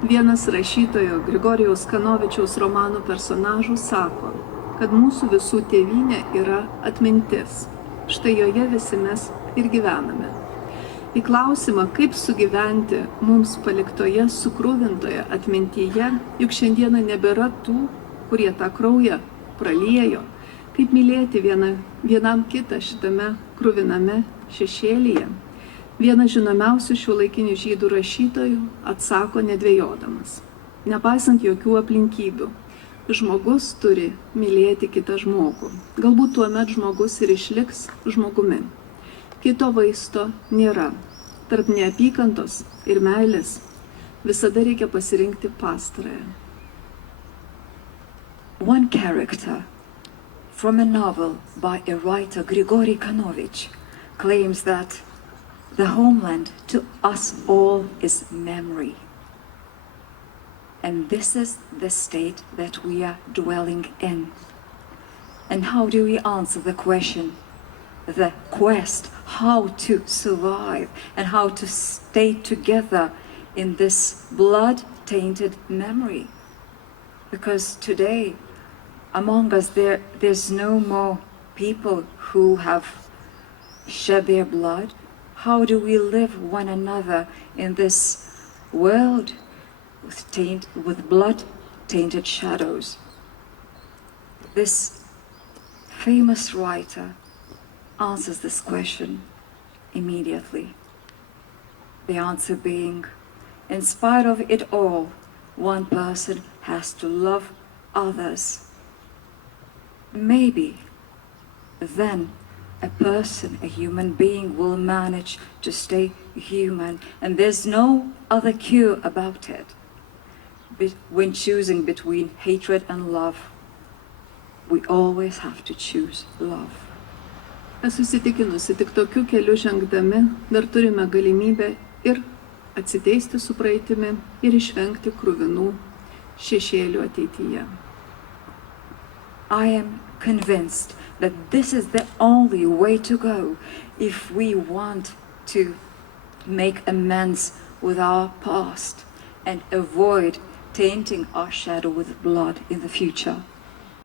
Vienas rašytojo Grigorijaus Kanovičiaus romanų personažų sako, kad mūsų visų tėvynė yra atmintis. Štai joje visi mes ir gyvename. Į klausimą, kaip sugyventi mums paliktoje sukrūvintoje atmintyje, juk šiandieną nebėra tų, kurie tą kraują praliejo, kaip mylėti vienam kitą šitame kruviname šešėlyje. Vienas žinomiausių šiuolaikinių žydų rašytojų atsako nedvejodamas. Nepaisant jokių aplinkybių, žmogus turi mylėti kitą žmogų. Galbūt tuomet žmogus ir išliks žmogumi. Kito vaisto nėra. Tarp neapykantos ir meilės visada reikia pasirinkti pastarąją. One character from a novel by a writer, Grigory Kanovich, claims that the homeland to us all is memory. And this is the state that we are dwelling in. And how do we answer the question, the quest, how to survive and how to stay together in this blood-tainted memory? Because today, among us, there's no more people who have shed their blood. How do we live one another in this world with blood-tainted shadows? This famous writer answers this question immediately. The answer being, in spite of it all, one person has to love others. Maybe then a person, a human being, will manage to stay human, and there's no other cure about it. When choosing between hatred and love, we always have to choose love. Esu įsitikinusi, tik tokiu keliu žengdami dar turime galimybę ir atsiteisti su praeitimi ir išvengti kruvinų šešėlių ateityje. I am convinced that this is the only way to go if we want to make amends with our past and avoid tainting our shadow with blood in the future.